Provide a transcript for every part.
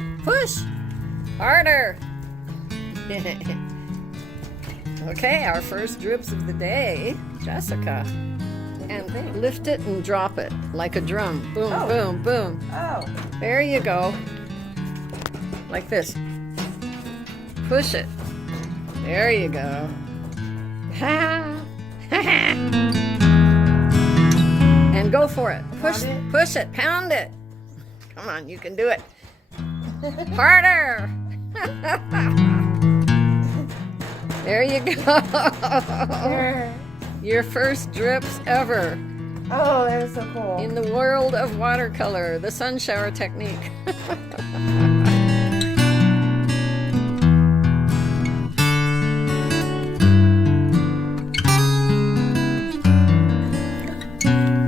it. Push. Harder. Okay, our first drips of the day. Jessica. And lift it and drop it like a drum. Boom, boom, boom. Oh. There you go. Like this. Push it. There you go. Ha! And go for it. Push it. Pound it. Come on, you can do it. Harder. There you go. There. Your first drips ever Oh, that was so cool. in the world of watercolor, the sun shower technique.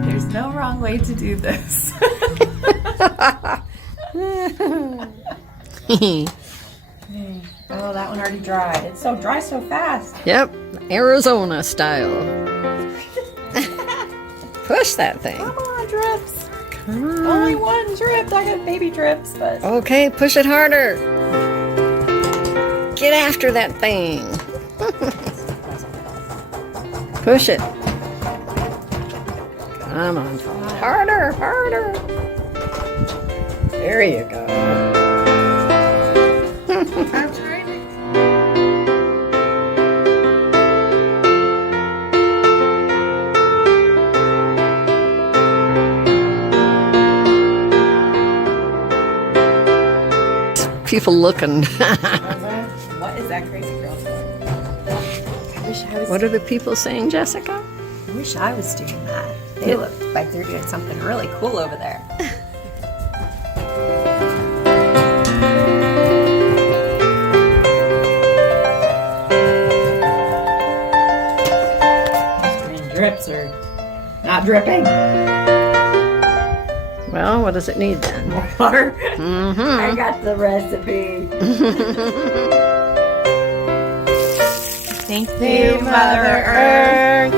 There's no wrong way to do this. Oh, that one already dried. It's so dry so fast. Yep, Arizona style. Push that thing. Come on, drips. Come on. Only one drip. I got baby drips, but Okay, push it harder. Get after that thing. Push it. Come on. Harder, harder. There you go. I'm trying to. People looking. What is that crazy girl doing? I wish I was. What are the people saying, Jessica? I wish I was doing that. They look like they're doing something really cool over there. Drips are not dripping. Well, what does it need then? More water. Mm-hmm. I got the recipe. Thank you, Mother Earth.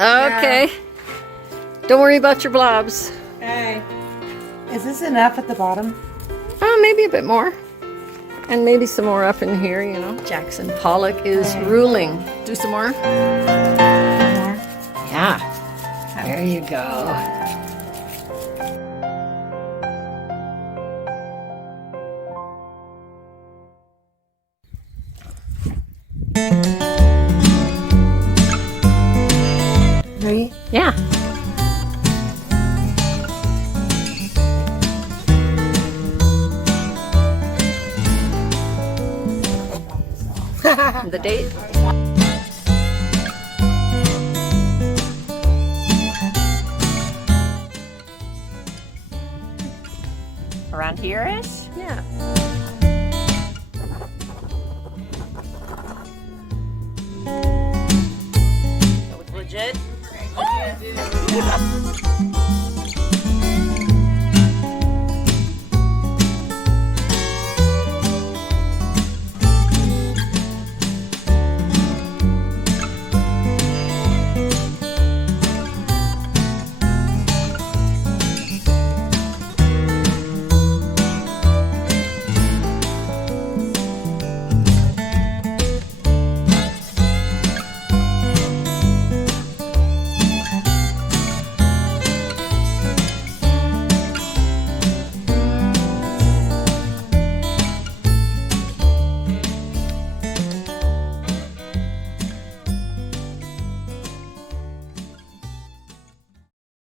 Okay. Don't worry about your blobs. Okay. Is this enough at the bottom? Maybe a bit more. And maybe some more up in here, you know. Jackson Pollock is ruling. Do some more? More? Yeah. There you go. Ready? Yeah. The date? Around here-ish? Yeah. That was legit.